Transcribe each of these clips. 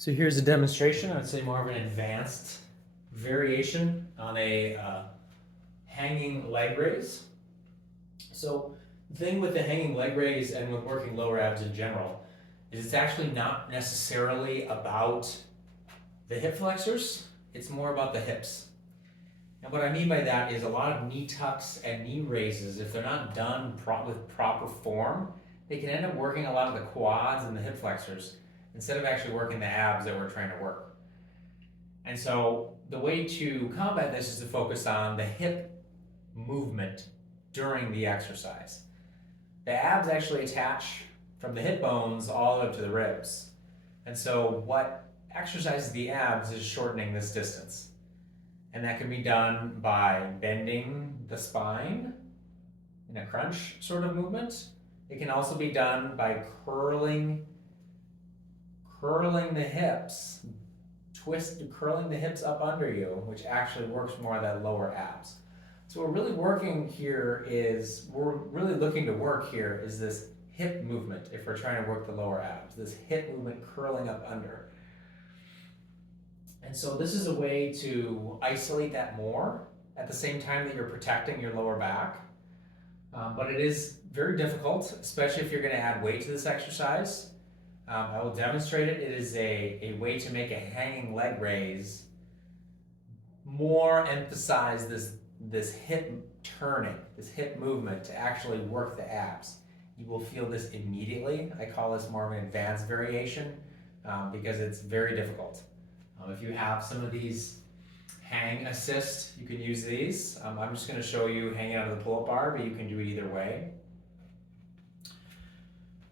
So here's a demonstration. I'd say more of an advanced variation on a hanging leg raise. So the thing with the hanging leg raise and with working lower abs in general is it's actually not necessarily about the hip flexors. It's more about the hips. And what I mean by that is a lot of knee tucks and knee raises, if they're not done with proper form, they can end up working a lot of the quads and the hip flexors instead of actually working the abs that we're trying to work. And so the way to combat this is to focus on the hip movement during the exercise. The abs actually attach from the hip bones all the way up to the ribs. And so what exercises the abs is shortening this distance. And that can be done by bending the spine in a crunch sort of movement. It can also be done by curling the hips, curling the hips up under you, which actually works more of that lower abs. So we're really looking to work here is this hip movement if we're trying to work the lower abs, this hip movement curling up under. And so this is a way to isolate that more at the same time that you're protecting your lower back. But it is very difficult, especially if you're going to add weight to this exercise. I will demonstrate it. It is a way to make a hanging leg raise more emphasize this hip turning, this hip movement to actually work the abs. You will feel this immediately. I call this more of an advanced variation because it's very difficult. If you have some of these hang assist, you can use these. I'm just going to show you hanging out of the pull-up bar, but you can do it either way.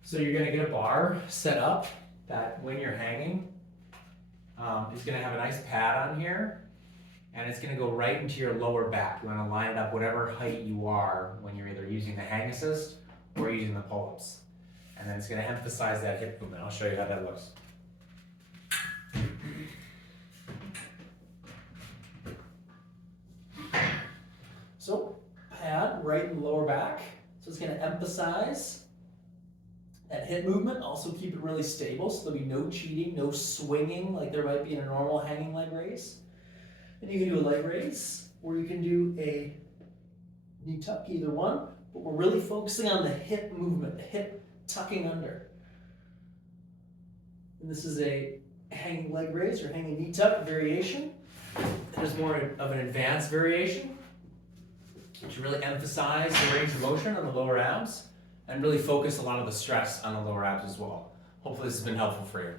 So you're going to get a bar set up that when you're hanging, it's going to have a nice pad on here, and it's going to go right into your lower back. You want to line it up whatever height you are when you're either using the hang assist or using the pull-ups. And then it's going to emphasize that hip movement. I'll show you how that looks. So pad right in the lower back. So it's going to emphasize that hip movement. Also keep it really stable so there'll be no cheating, no swinging like there might be in a normal hanging leg raise. Then you can do a leg raise or you can do a knee tuck, either one. But we're really focusing on the hip movement, the hip tucking under. And this is a hanging leg raise or hanging knee tuck variation. There's more of an advanced variation to really emphasize the range of motion on the lower abs and really focus a lot of the stress on the lower abs as well. Hopefully this has been helpful for you.